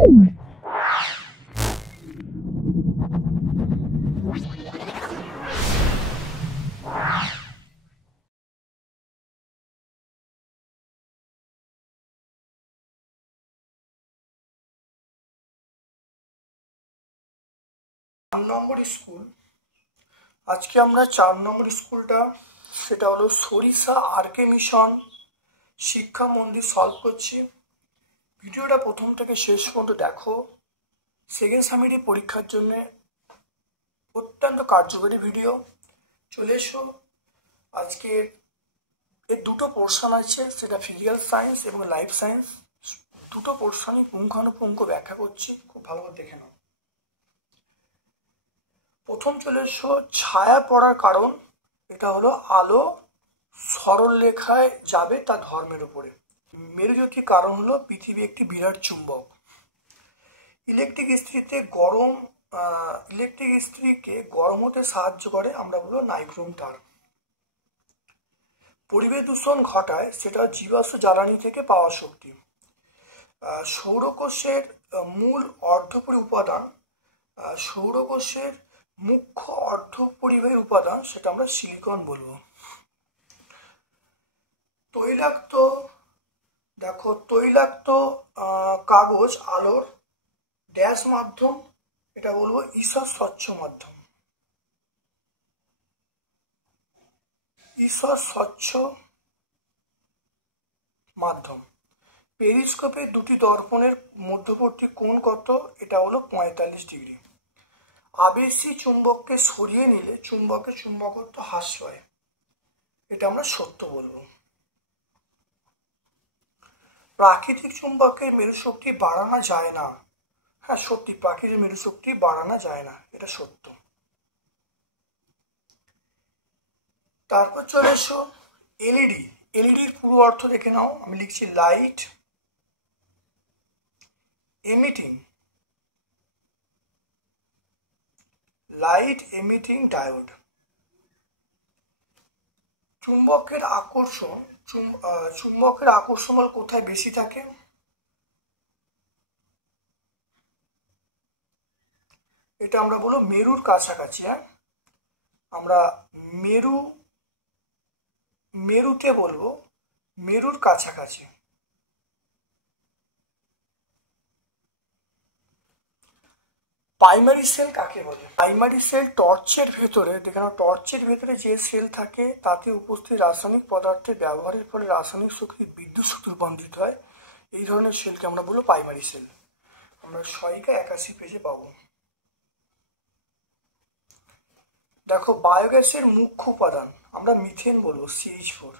নম্বর school. আজকে আমরা 4 নম্বর স্কুলটা, সেটা হলো সরিষা আরকে মিশন শিক্ষা মন্দির সলভ করছি। ভিডিওটা প্রথম থেকে শেষ পর্যন্ত দেখো। সেকেন্ড সেমিস্টারে পরীক্ষার জন্য অত্যন্ত কার্যকরী ভিডিও। চলে এসো। আজকে এর দুটো পোর্শন আছে, সেটা ফিজিক্যাল সায়েন্স এবং লাইফ সায়েন্স। দুটো পোর্শনই পুঙ্খানুপুঙ্খ ব্যাখ্যা করছি, খুব ভালো করে দেখে নাও। প্রথম চলে এসো ছায়া পড়ার কারণ। এটা হলো আলো সরল রেখায় যাবে তার ধর্মের উপরে। মেরুজ্যোতির কারণ হলো পৃথিবী একটি বিরাট চুম্বক। ইলেকট্রিক ইস্ত্রিকে গরম হতে সাহায্য করে, আমরা বলবো নাইক্রোম তার। পরিবেশ দূষণ ঘটায়, সেটা জীবাশ্ম জ্বালানি থেকে পাওয়া শক্তি। সৌরকোষের মূল অর্ধপরি উপাদান, সৌরকোষের মুখ্য অর্ধপরিবাহী উপাদান, সেটা আমরা সিলিকন বলবো। তৈলাক্ত কাগজ আলোর ড্যাশ মাধ্যম, এটা বলবো ঈষৎ স্বচ্ছ মাধ্যম। ঈষৎ স্বচ্ছ মাধ্যম। পেরিস্কোপের দুটি দর্পণের মধ্যবর্তী কোণ কত? এটা হলো 45 ডিগ্রি। আবেশী চুম্বককে সরিয়ে নিলে চুম্বকের চুম্বকত্ব হ্রাস পায়, এটা আমরা সত্য বলবো। প্রাকৃতিক চুম্বকের মেরুশক্তি বাড়ানো যায় না। হ্যাঁ সত্যি, প্রাকৃতিক মেরুশক্তি বাড়ানো যায় না, এটা সত্য। তারপর চলে এসো এলইডি। এলইডির পুরো অর্থ দেখে নাও। আমি লিখছি লাইট এমিটিং ডায়োড। চুম্বকের আকর্ষণ বল কোথায় বেশি থাকে? এটা আমরা বলবো মেরুর কাছাকাছি। হ্যাঁ, আমরা মেরুতে বলবো মেরুর কাছাকাছি। প্রাইমারি সেল কাকে বলে? প্রাইমারি সেল টর্চের ভেতরে, দেখে নাও, টর্চের ভেতরে যে সেল থাকে তাতে উপস্থিত রাসায়নিক পদার্থের ব্যবহারের ফলে রাসায়নিক শক্তি বিদ্যুৎ শক্তি রূপান্তরিত হয়। এই ধরনের সেলকে আমরা বলবো প্রাইমারি সেল। আমরা 81 পেজে পাবো। দেখো, বায়োগ্যাসের মুখ্য উপাদান আমরা মিথেন বলবো, CH4।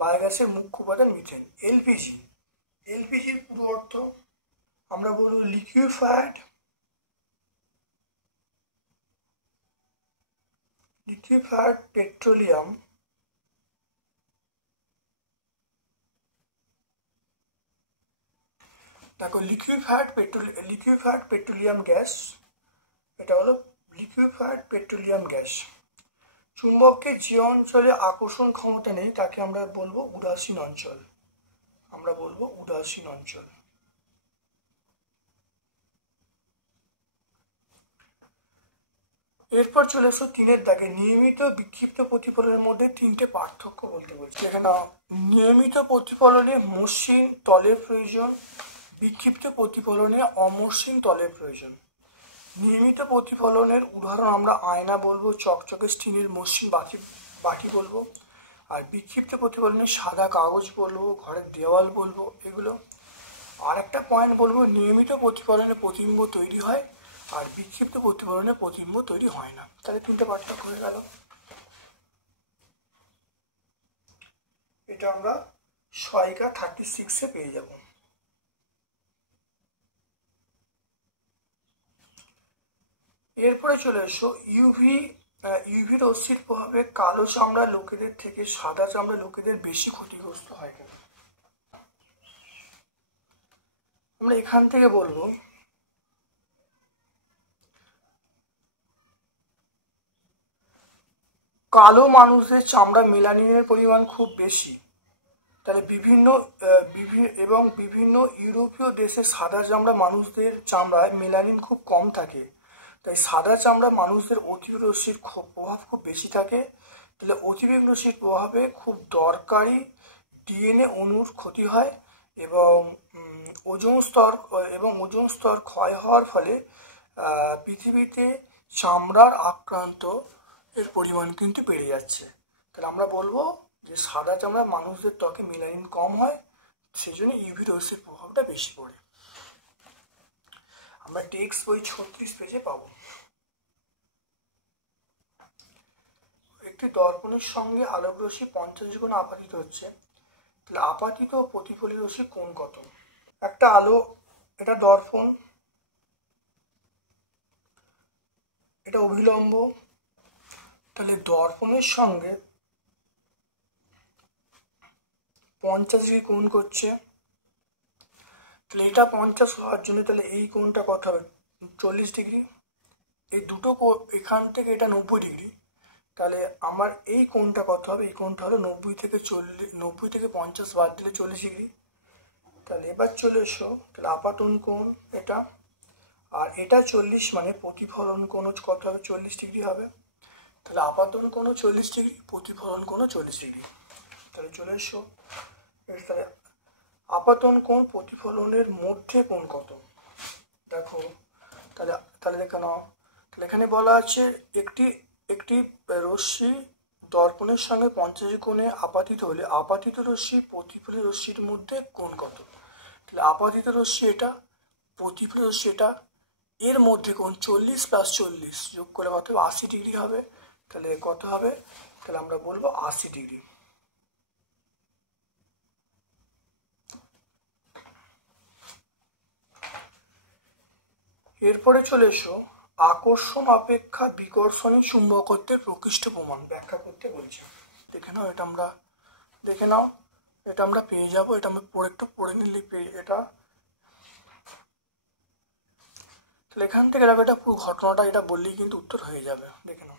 বায়োগ্যাসের মুখ্য উপাদান মিথেন। এলপিজির পুরো অর্থ আমরা বলবো লিকুইফাইড পেট্রোলিয়াম দেখো লিকুইফাইড পেট্রোলিয়াম গ্যাস, এটা হলো লিকুইফাইড পেট্রোলিয়াম গ্যাস। চুম্বককে যে অঞ্চলে আকর্ষণ ক্ষমতা নেই তাকে আমরা বলবো উদাসীন অঞ্চল। এরপর চলে এসো 3-এর দাগে। নিয়মিত বিক্ষিপ্ত প্রতিফলনের মধ্যে 3টে পার্থক্য বলতে বলছি। এখানে নিয়মিত প্রতিফলনে মসৃণ তলের প্রয়োজন, বিক্ষিপ্ত প্রতিফলনে অমসৃণ তলের প্রয়োজন। নিয়মিত প্রতিফলনের উদাহরণ আমরা আয়না বলবো, চকচকে স্টিলের মসৃণ বাটি বলবো। আর বিক্ষিপ্ত প্রতিফলনে সাদা কাগজ বলবো, ঘরের দেওয়াল বলবো, এগুলো। আর একটা পয়েন্ট বলবো, নিয়মিত প্রতিফলনে প্রতিবিম্ব তৈরি হয় আর বিক্ষিপ্ত প্রতিফলনে প্রতিবিম্ব তৈরি হয় না। তাহলে 3টে পার্থক্য হয়ে গেল। এটা আমরা 36-এ পেয়ে যাব। এরপরে চলে এসো ইউভি রশ্মির প্রভাবে কালো চামড়া লোকেদের থেকে সাদা চামড়া লোকেদের বেশি ক্ষতিগ্রস্ত হয় কেন? আমরা এখান থেকে বলবো কালো মানুষদের চামড়া মেলানিনের পরিমাণ খুব বেশি, তাহলে বিভিন্ন ইউরোপীয় দেশে সাদা চামড়া মানুষদের চামড়ায় মেলানিন খুব কম থাকে, তাই সাদা চামড়া মানুষদের অতিবেগুনি রশ্মির প্রভাব খুব বেশি থাকে। তাহলে অতিবেগুনি রশ্মির প্রভাবে খুব দরকারি ডিএনএ অণুর ক্ষতি হয় এবং ওজোন স্তর ক্ষয় হওয়ার ফলে পৃথিবীতে চামড়ার আক্রান্ত এর পরিমাণ কিন্তু বেড়ে যাচ্ছে। তাহলে আমরা বলবো যে সাদা চামড়া মানুষদের ত্বকে মেলানিন কম হয়, সেই জন্য ইউভি রশ্মির প্রভাবটা বেশি পড়ে। আমরা টেক্সট বই 36 পেজে পাবো। একটি দর্পণের সঙ্গে আলোক রশ্মি 50 গুণ আপাতিত হচ্ছে, তাহলে আপাতিত ও প্রতিফলিত রশ্মি কোণ কত? একটা আলো, এটা দর্পণ, এটা অভিলম্ব, তাহলে দর্পণের সঙ্গে 50 ডিগ্রি কোণ করছে, তাহলে এটা 50 হওয়ার জন্য তাহলে এই কোণটা কত হবে? 40 ডিগ্রি। এই দুটো এখান থেকে এটা 90 ডিগ্রি, তাহলে আমার এই কোণটা কত হবে? এই কোণটা হলো 90 থেকে 50 বাদ দিলে 40 ডিগ্রি। তাহলে এবার চলে এসো, তাহলে আপাতন কোণ এটা, আর এটা 40 মানে প্রতিফলন কোণ কত হবে? 40 ডিগ্রি হবে। তাহলে আপাতন কোণও 40 ডিগ্রি, প্রতিফলন কোণও 40 ডিগ্রি। তাহলে চলে এসো, তাহলে আপাতন কোণ প্রতিফলনের মধ্যে কোণ কত? দেখো, তাহলে দেখে নাও, তাহলে এখানে বলা আছে একটি রশ্মি দর্পণের সঙ্গে 50 কোণে আপাতিত হলে আপাতিত রশ্মি প্রতিফলিত রশ্মির মধ্যে কোণ কত? তাহলে আপাতিত রশ্মি এটা, প্রতিফলিত রশ্মি এটা, এর মধ্যে কোণ 40 + 40 যোগ করে কত হবে? 80 ডিগ্রি হবে। তাহলে কত হবে? তাহলে আমরা বলবো 80 ডিগ্রি। এরপরে চলে এসো, আকর্ষণ অপেক্ষা বিকর্ষণী চুম্বকত্বের প্রকৃষ্ট প্রমাণ ব্যাখ্যা করতে বলছে। দেখে নাও, এটা আমরা পেয়ে যাব। এটা আমরা একটু পড়ে নিলে এটা, তাহলে এখান থেকে দেখো, এটা পুরো ঘটনাটা এটা বললেই কিন্তু উত্তর হয়ে যাবে। দেখে নাও,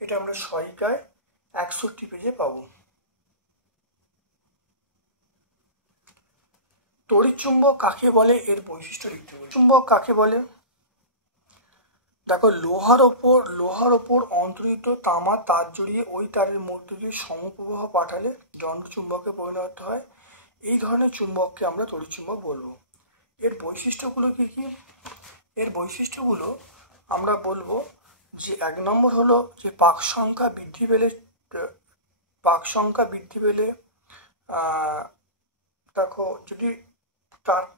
এটা আমরা সহায়িকায় 61 পেজে পাবো। তড়িৎচুম্বক কাকে বলে, এর বৈশিষ্ট্য লিখতে বলে। চুম্বক কাকে বলে? দেখো, লোহার ওপর অন্তরিত তামার তার জড়িয়ে ওই তারের মধ্যে দিয়ে সমপ্রবাহ পাঠালে দণ্ডচুম্বকে পরিণত হয়। এই ধরনের চুম্বককে আমরা তড়িৎচুম্বক বলবো। এর বৈশিষ্ট্যগুলো কি কি? এর বৈশিষ্ট্যগুলো আমরা বলবো যে 1 নম্বর হলো যে পাক সংখ্যা বৃদ্ধি পেলে দেখো, যদি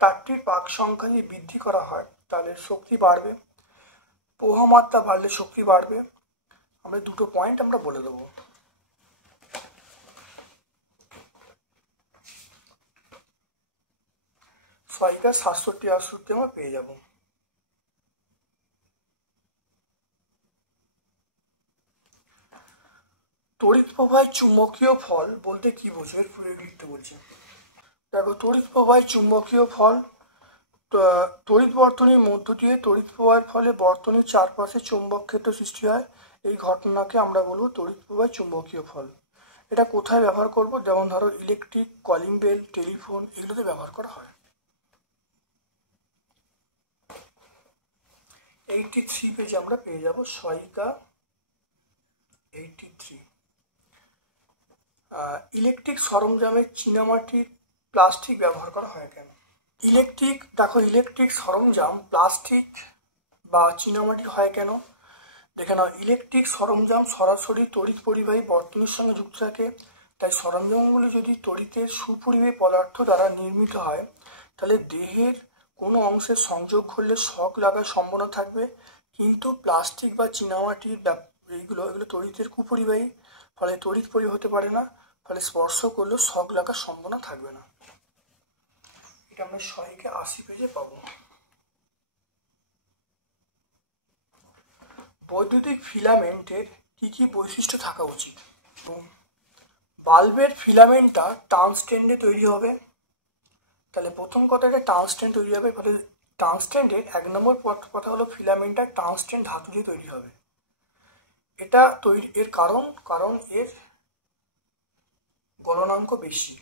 তারটির পাক সংখ্যা যদি বৃদ্ধি করা হয় তাহলে শক্তি বাড়বে, প্রবাহ মাত্রা বাড়লে শক্তি বাড়বে। আমরা দুটো পয়েন্ট আমরা বলে দেবো। সহায়িকা 67-68 আমরা পেয়ে যাব। তড়িৎ প্রবাহের চুম্বকীয় ফল বলতে কি বোঝো, এর প্রয়োগ লিখতে বলছে। দেখো, তড়িৎ প্রবাহের চুম্বকীয় ফল, তড়িৎ বর্তনীর মধ্য দিয়ে তড়িৎ প্রবাহের ফলে বর্তনীর চারপাশে চুম্বক ক্ষেত্র সৃষ্টি হয়। এই ঘটনাকে আমরা বলবো তড়িৎ প্রবাহের চুম্বকীয় ফল। এটা কোথায় ব্যবহার করব? যেমন ধরো ইলেকট্রিক, কলিং বেল, টেলিফোন, এগুলোতে ব্যবহার করা হয়। 83 পেজে আমরা পেয়ে যাব, সহায়িকা 83। ইলেকট্রিক সরঞ্জামে চীনামাটির প্লাস্টিক ব্যবহার করা হয় কেন? ইলেকট্রিক সরঞ্জাম প্লাস্টিক বা চীনামাটির হয় কেন? দেখে নাও, ইলেকট্রিক সরঞ্জাম সরাসরি তড়িৎ পরিবাহী বর্তনীর সঙ্গে যুক্ত থাকে, তাই সরঞ্জামগুলি যদি তড়িতের সুপরিবাহী পদার্থ দ্বারা নির্মিত হয় তাহলে দেহের কোনো অংশের সংযোগ ঘটলে শক লাগার সম্ভাবনা থাকবে। কিন্তু প্লাস্টিক বা চীনামাটির এগুলো তড়িতের কুপরিবাহী, ফলে তড়িৎ পরিবাহী হতে পারে না, ফলে স্পর্শ করলেও শক লাগার সম্ভাবনা থাকবে না। এটা আমরা সহায়িকা 80 পেজে পাবো। বৈদ্যুতিক ফিলামেন্টের কি কি বৈশিষ্ট্য থাকা উচিত? বাল্বের ফিলামেন্টটা টাংস্টেনে তৈরি হবে। তাহলে প্রথম কথাটা টাংস্টেন তৈরি হবে, ফলে টাংস্টেনের 1 নম্বর কথা হলো ফিলামেন্টটা টাংস্টেন ধাতু দিয়ে তৈরি হবে। এটা তৈরি এর কারণ এর গলনাঙ্ক বেশি।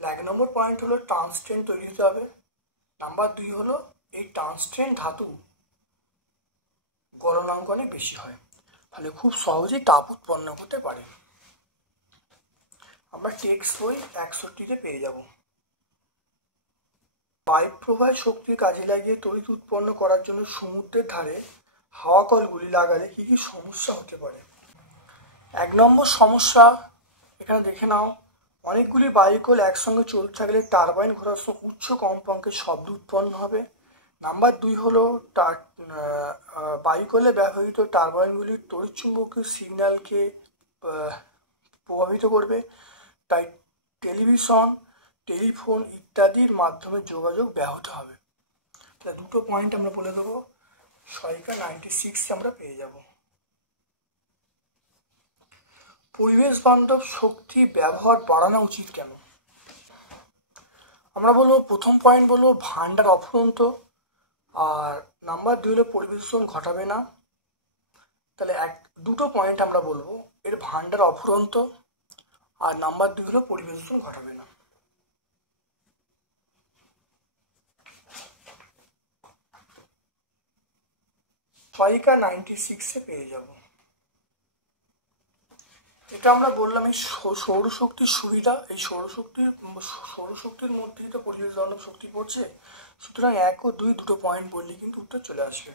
1 নম্বর পয়েন্ট হলো টাংস্টেন তৈরি হতে হবে। নাম্বার 2 হলো এই টাংস্টেন ধাতু গলনাঙ্ক অনেক বেশি হয়, ফলে খুব সহজেই তাপ উৎপন্ন করতে পারে। আমরা টেক্সট বই 61-তে পেয়ে যাব। পাইপ প্রবাহের শক্তির কাজে লাগিয়ে তড়িৎ উৎপন্ন করার জন্য সমুদ্রের ধারে হাওয়া কলগুলি লাগালে কি কি সমস্যা হতে পারে। 1 নম্বর সমস্যা এখানে দেখে নাও, অনেকগুলি বায়ুকল একসঙ্গে চলতে থাকলে টারবাইন ঘোরার সময় উচ্চ কম্পাঙ্কের শব্দ উৎপন্ন হবে। নাম্বার 2 হলো বায়ুকলে ব্যবহৃত টারবাইনগুলির তড়িৎচুম্বকীয় সিগন্যালকে প্রভাবিত করবে, তাই টেলিভিশন, টেলিফোন ইত্যাদির মাধ্যমে যোগাযোগ ব্যাহত হবে। তাহলে দুটো পয়েন্ট আমরা বলে দেবো, সহায়িকা 96 আমরা পেয়ে যাব। পরিবেশ বান্ধব শক্তি ব্যবহার বাড়ানো উচিত কেন? আমরা বলবো, প্রথম পয়েন্ট বলবো ভান্ডার অফুরন্ত, আর নাম্বার 2 হলো পরিবেশ দূষণ ঘটাবে না। তাহলে দুটো পয়েন্ট আমরা বলবো, এর ভান্ডার অফুরন্ত আর নাম্বার 2 হলো পরিবেশ দূষণ ঘটাবে না। সহায়িকা 96-এ পেয়ে যাব। এটা আমরা বললাম এই সৌরশক্তির সুবিধা, এই সৌরশক্তির মধ্যেই তো পরিবেশ বান্ধব শক্তি পড়ছে, সুতরাং 1 ও 2 দুটো পয়েন্ট বললে কিন্তু উত্তর চলে আসবে।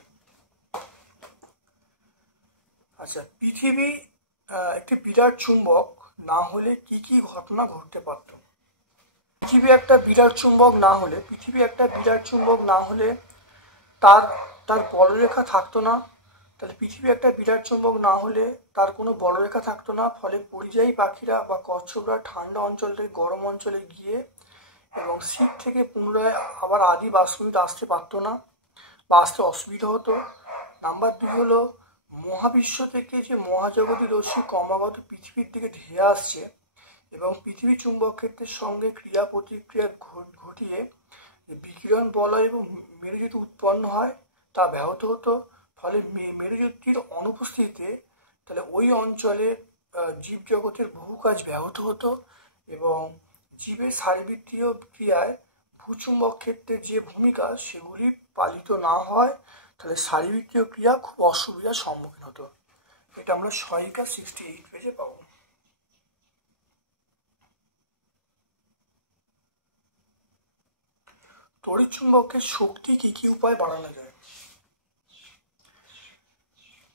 আচ্ছা, পৃথিবী একটি বিরাট চুম্বক না হলে কি কি ঘটনা ঘটতে পারত? পৃথিবী একটা বিরাট চুম্বক না হলে তার বলরেখা থাকতো না। তাহলে পৃথিবী একটা বিরাট চুম্বক না হলে তার কোনো বলরেখা থাকতো না, ফলে পরিযায়ী পাখিরা বা কচ্ছপরা ঠান্ডা অঞ্চল থেকে গরম অঞ্চলে গিয়ে এবং শীত থেকে পুনরায় আবার আদি বাষ্পীভূত আসতে পারতো না বা আসতে অসুবিধা হতো। নাম্বার 2 হলো মহাবিশ্ব থেকে যে মহাজগতী রশ্মি ক্রমাগত পৃথিবীর দিকে ধেয়ে আসছে এবং পৃথিবী চুম্বক ক্ষেত্রের সঙ্গে ক্রিয়া প্রতিক্রিয়া ঘটিয়ে বিকিরণ বলয় এবং মেরুজ্যোতি উৎপন্ন হয় তা ব্যাহত হতো, ফলে মেরুজ্যোতির অনুপস্থিতিতে তাহলে ওই অঞ্চলে জীবজগতের বহু কাজ ব্যাহত হতো এবং জীবের শারীরবৃত্তীয় ক্রিয়ায় ভূচুম্বক ক্ষেত্রে যে ভূমিকা সেগুলি পালিত না হয়, তাহলে শারীরবৃত্তীয় ক্রিয়া খুব অসুবিধার সম্মুখীন হতো। এটা আমরা সহায়িকা 68 পেজে পাবো। তড়িৎচুম্বকের শক্তি কি কি উপায় বাড়ানো যায়?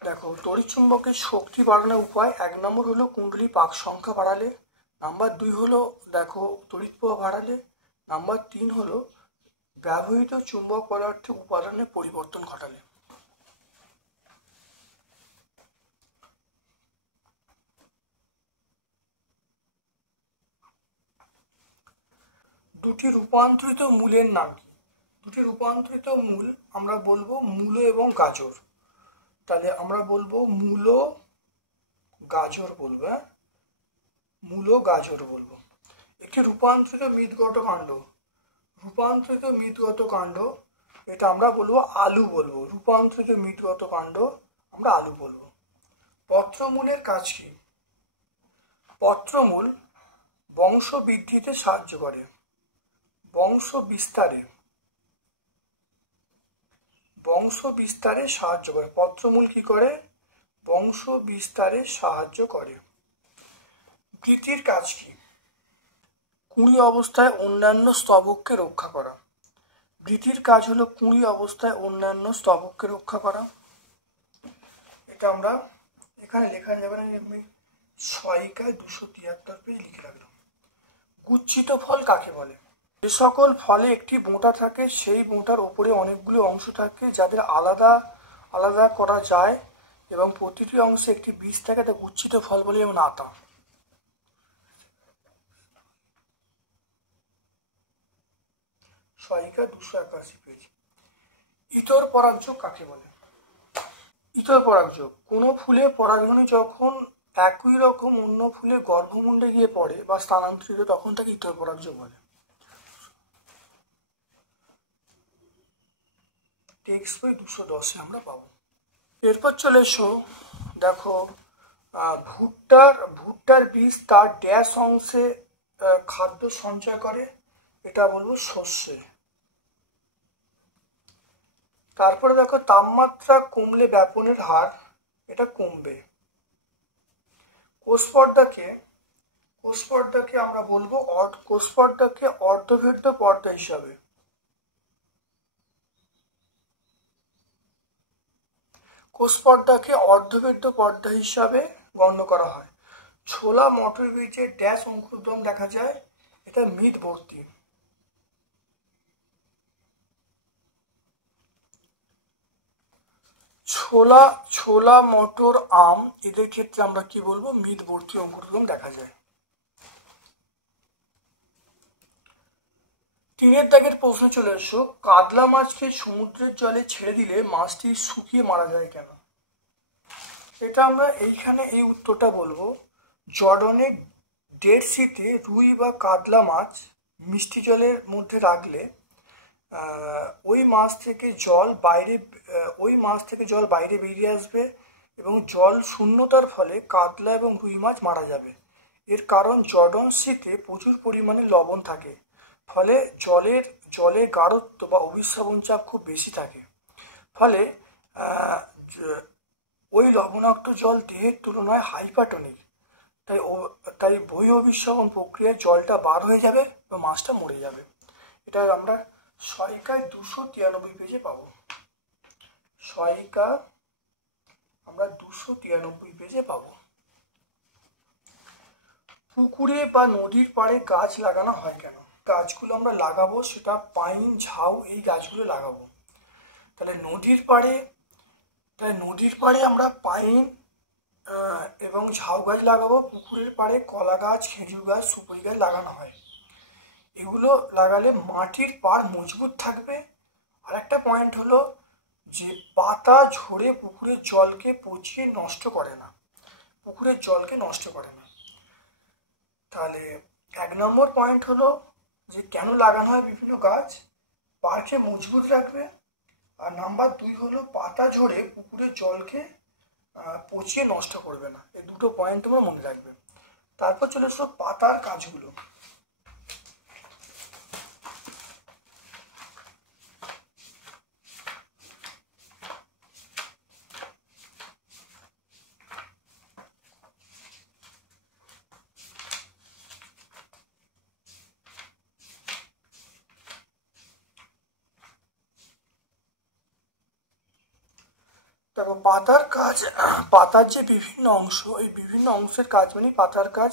দেখো, তড়িৎচুম্বকের শক্তি বাড়ানোর উপায় 1 নম্বর হলো কুণ্ডলী পাক সংখ্যা বাড়ালে। নাম্বার 2 হলো দেখো তড়িৎ প্রবাহ বাড়ালে। নাম্বার 3 হলো ব্যবহৃত চুম্বক পদার্থের উপাদানের পরিবর্তন ঘটালে। দুটি রূপান্তরিত মূলের নাম কি? দুটি রূপান্তরিত মূল আমরা বলবো মূলো এবং গাজর। তাহলে আমরা বলবো মূলো গাজর বলবো, মূলো গাজর বলবো। একটি রূপান্তরিত মৃৎগত কাণ্ড, এটা আমরা বলবো আলু বলবো। রূপান্তরিত মৃৎগত কাণ্ড আমরা আলু বলবো। পত্রমূলের কাজ কি? পত্রমূল বংশ বৃদ্ধিতে সাহায্য করে, বংশ বিস্তারে সাহায্য করে। পত্রমূল কি করে? বংশ বিস্তারে সাহায্য করে। বৃদ্ধির কাজ কি? কুঁড়ি অবস্থায় অন্যান্য স্তবককে রক্ষা করা। বৃদ্ধির কাজ হলো কুঁড়ি অবস্থায় অন্যান্য স্তবককে রক্ষা করা। এটা আমরা এখানে লেখা যাবে না, আমি সহায়িকায় 273 পেজ লিখে রাখলাম। গুচ্ছিত ফল কাকে বলে? যে সকল ফলে একটি বোঁটা থাকে, সেই বোঁটার ওপরে অনেকগুলো অংশ থাকে যাদের আলাদা আলাদা করা যায় এবং প্রতিটি অংশে একটি বীজ থাকে, তা গুচ্ছিত ফল বলে, যেমন আতা। সহায়িকা 281 পেজ। ইতর পরাগযোগ কাকে বলে? ইতর পরাগযোগ কোনো ফুলে পরাগমণি যখন একই রকম অন্য ফুলে গর্ভমুণ্ডে গিয়ে পড়ে বা স্থানান্তরিত, তখন তাকে ইতর পরাগযোগ বলে। টেক্সট বই 210-এ আমরা পাবো। এরপর চলে এসো, দেখো ভুট্টার বীজ তার ড্যাশ অংশে খাদ্য সঞ্চয় করে, এটা বলবো শস্যে। তারপরে দেখো তাপমাত্রা কমলে ব্যাপনের হার, এটা কমবে। কোষপর্দাকে আমরা বলবো কোষপর্দাকে অর্ধভেদ্য পর্দা হিসাবে। কোষপর্দাকে অর্ধভেদ্য পর্দা হিসাবে গণ্য করা হয়। ছোলা মটর বীজে ড্যাশ অঙ্কুরোদ্গম দেখা যায়, এটা মৃদবর্তী। ছোলা মটর আম এদের ক্ষেত্রে আমরা কি বলবো, মৃদবর্তী অঙ্কুরোদ্গম দেখা যায়। 3 দাগের প্রশ্ন চলে এসো, কাতলা মাছকে সমুদ্রের জলে ছেড়ে দিলে মাছটি শুকিয়ে মারা যায় কেন? এটা আমরা এইখানে এই উত্তরটা বলবো, জর্ডনের ডেড সিতে রুই বা কাতলা মাছ মিষ্টি জলের মধ্যে রাখলে ওই মাছ থেকে জল বাইরে বেরিয়ে আসবে এবং জল শূন্যতার ফলে কাতলা এবং রুই মাছ মারা যাবে। এর কারণ জর্ডন সিতে প্রচুর পরিমাণে লবণ থাকে, ফলে জলের গাঢ়ত্ব বা অভিস্রবণ চাপ খুব বেশি থাকে, ফলে ওই লবণাক্ত জল দেহের তুলনায় হাইপাটনিক, তাই বহি অভিস্রবণ প্রক্রিয়ায় জলটা বার হয়ে যাবে বা মাছটা মরে যাবে। এটা আমরা সহায়িকায় 293 পেজে পাবো। সহায়িকা আমরা 293 পেজে পাবো। পুকুরে বা নদীর পাড়ে গাছ লাগানো হয় কেন? গাছগুলো আমরা লাগাবো, সেটা পাইন, ঝাউ, এই গাছগুলো লাগাবো। তাহলে নদীর পাড়ে আমরা পাইন এবং ঝাউ গাছ লাগাবো। পুকুরের পাড়ে কলা গাছ, খেজুর গাছ, সুপারি গাছ লাগানো হয়। এগুলো লাগালে মাটির পাড় মজবুত থাকবে। আর একটা পয়েন্ট হলো যে পাতা ঝরে পুকুরের জলকে পচিয়ে নষ্ট করে না, তাহলে 1 নম্বর পয়েন্ট হলো যে কেন লাগানো হয় বিভিন্ন গাছ, পাড়কে মজবুত রাখবে। আর নাম্বার 2 হলো পাতা ঝরে পুকুরের জলকে পচিয়ে নষ্ট করবে না। এই দুটো পয়েন্ট তোমরা মনে রাখবে। তারপর চলে এসো পাতার কাজগুলো। দেখো পাতার যে বিভিন্ন অংশ, এই বিভিন্ন অংশের কাজ মানে পাতার কাজ।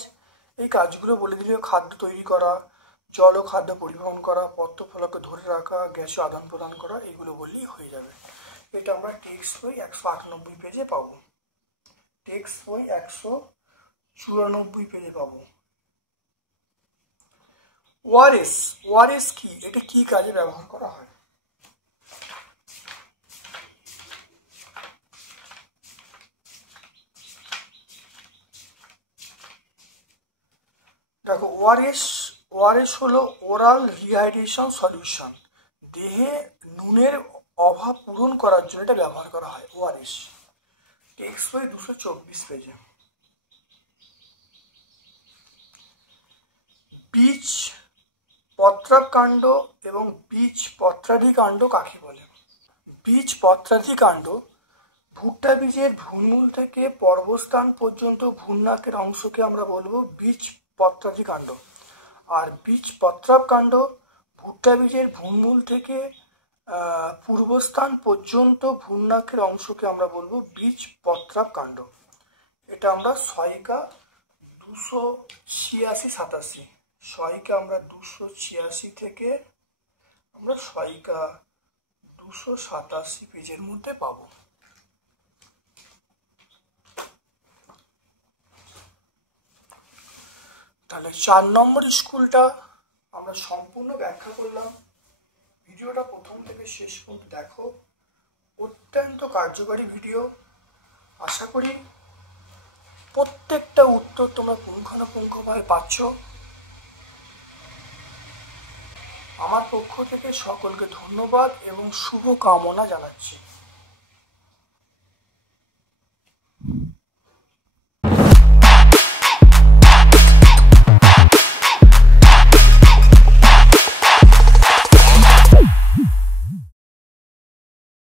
এই কাজগুলো বলে দিলে খাদ্য তৈরি করা, জল ও খাদ্য পরিবহন করা, পত্রফলকে ধরে রাখা, গ্যাসীয় আদান প্রদান করা, এগুলো বললেই হয়ে যাবে। এটা আমরা টেক্সট বই 198 পেজে পাবো। টেক্সট বই 194 পেজে পাবো। ওআরএস কি? এটা কি কাজে ব্যবহার করা হয়? দেখো ওআরএস হলো ওরাল রিহাইড্রেশন সলিউশন। দেহে নুনের অভাব পূরণ করার জন্য এটা ব্যবহার করা হয় ওআরএস। টেক্সট বই 224 পেজে। বীজ পত্রাকাণ্ড এবং বীজ পত্রাধিকাণ্ড কাকে বলে? বীজ পত্রাধিকাণ্ড ভুট্টা বীজের ভ্রূণমূল থেকে পর্বস্থান পর্যন্ত ভ্রূণাকের অংশকে আমরা বলবো বীজ পত্রাধিকাণ্ড। আর বীজ পত্রাকাণ্ড ভুট্টা বীজের ভ্রূণমূল থেকে পূর্বস্থান পর্যন্ত ভ্রূণাকের অংশকে আমরা বলবো বীজ পত্রাকাণ্ড। এটা আমরা সহায়িকা 286-87, সহায়িকা আমরা 286 থেকে আমরা সহায়িকা 287 পেজের মধ্যে পাবো। তাহলে 4 নম্বর স্কুলটা আমরা সম্পূর্ণ ব্যাখ্যা করলাম। ভিডিওটা প্রথম থেকে শেষ পর্যন্ত দেখো, অত্যন্ত কার্যকারী ভিডিও। আশা করি প্রত্যেকটা উত্তর তোমরা পুঙ্খানুপুঙ্খভাবে পাচ্ছ। আমার পক্ষ থেকে সকলকে ধন্যবাদ এবং শুভকামনা জানাচ্ছি।